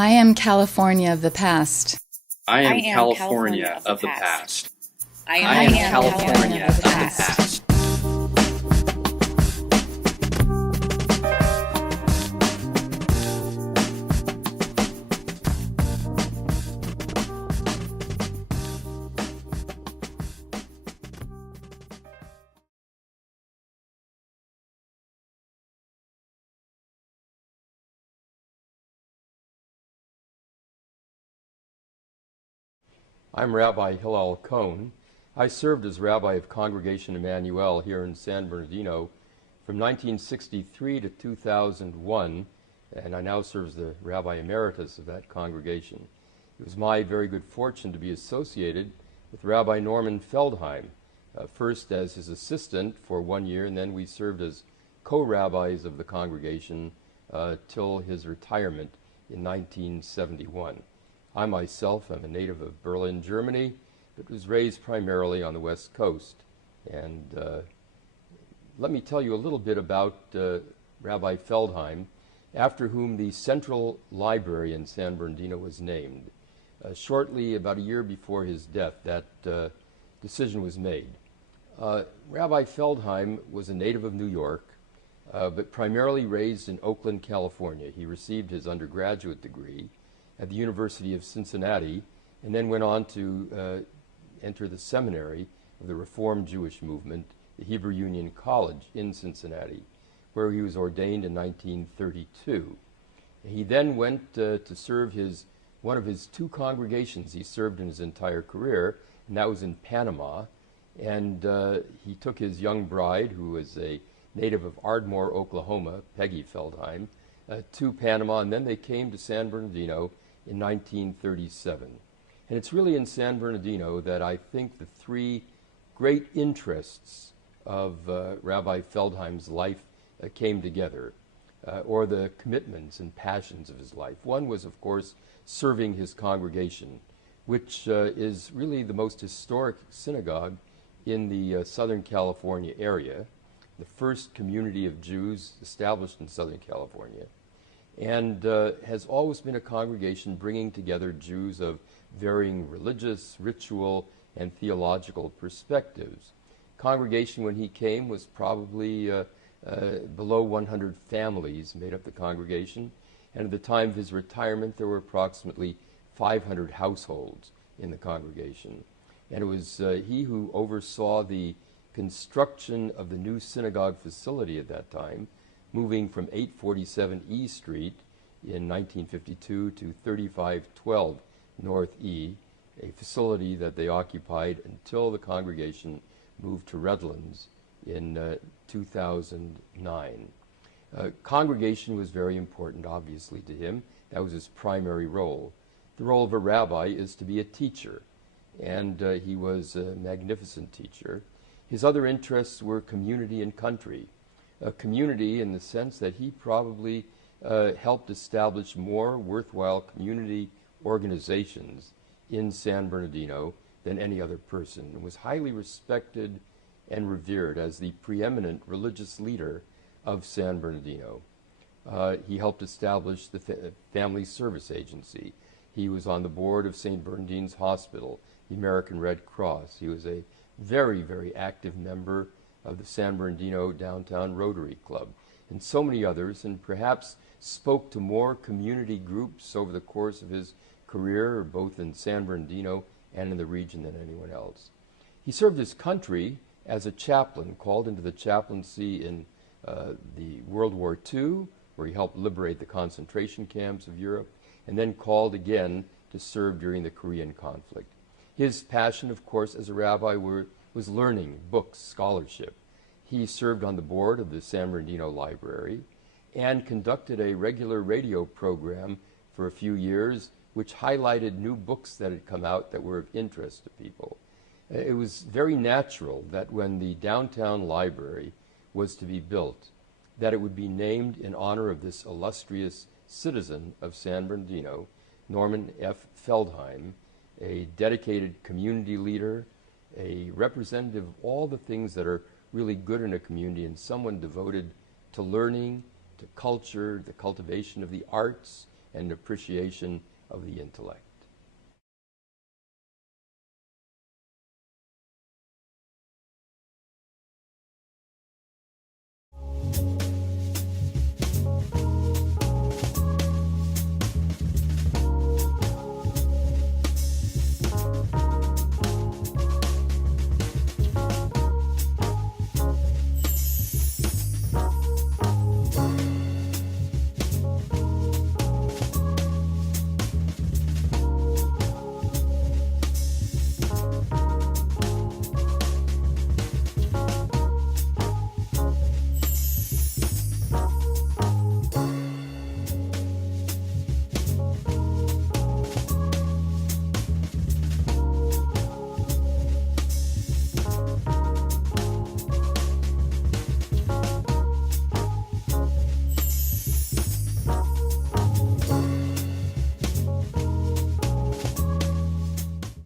I am California of the past. I am California of the past. I am California of the past. I'm Rabbi Hillel Cohn. I served as Rabbi of Congregation Emmanuel here in San Bernardino from 1963 to 2001, and I now serve as the Rabbi Emeritus of that congregation. It was my very good fortune to be associated with Rabbi Norman Feldheym, first as his assistant for 1 year, and then we served as co-rabbis of the congregation till his retirement in 1971. I myself am a native of Berlin, Germany, but was raised primarily on the West Coast. And let me tell you a little bit about Rabbi Feldheym, after whom the Central Library in San Bernardino was named. Shortly, about a year before his death, that decision was made. Rabbi Feldheym was a native of New York, but primarily raised in Oakland, California. He received his undergraduate degree at the University of Cincinnati, and then went on to enter the seminary of the Reformed Jewish movement, the Hebrew Union College in Cincinnati, where he was ordained in 1932. He then went to serve one of his two congregations he served in his entire career, and that was in Panama. And he took his young bride, who was a native of Ardmore, Oklahoma, Peggy Feldheym, to Panama, and then they came to San Bernardino in 1937. And it's really in San Bernardino that I think the three great interests of Rabbi Feldheym's life came together, or the commitments and passions of his life. One was, of course, serving his congregation, which is really the most historic synagogue in the Southern California area, the first community of Jews established in Southern California, and has always been a congregation bringing together Jews of varying religious, ritual, and theological perspectives. Congregation, when he came, was probably below 100 families made up the congregation, and at the time of his retirement there were approximately 500 households in the congregation. And it was he who oversaw the construction of the new synagogue facility at that time, moving from 847 E Street in 1952 to 3512 North E, a facility that they occupied until the congregation moved to Redlands in 2009. Congregation was very important, obviously, to him. That was his primary role. The role of a rabbi is to be a teacher, and he was a magnificent teacher. His other interests were community and country. A community in the sense that he probably helped establish more worthwhile community organizations in San Bernardino than any other person, and was highly respected and revered as the preeminent religious leader of San Bernardino. He helped establish the Family Service Agency. He was on the board of St. Bernardine's Hospital, the American Red Cross. He was a very, very active member of the San Bernardino Downtown Rotary Club, and so many others, and perhaps spoke to more community groups over the course of his career, both in San Bernardino and in the region, than anyone else. He served his country as a chaplain, called into the chaplaincy in the World War II, where he helped liberate the concentration camps of Europe, and then called again to serve during the Korean conflict. His passion, of course, as a rabbi was learning, books, scholarship. He served on the board of the San Bernardino Library and conducted a regular radio program for a few years, which highlighted new books that had come out that were of interest to people. It was very natural that when the downtown library was to be built, that it would be named in honor of this illustrious citizen of San Bernardino, Norman F. Feldheym, a dedicated community leader, a representative of all the things that are really good in a community, and someone devoted to learning, to culture, the cultivation of the arts, and appreciation of the intellect.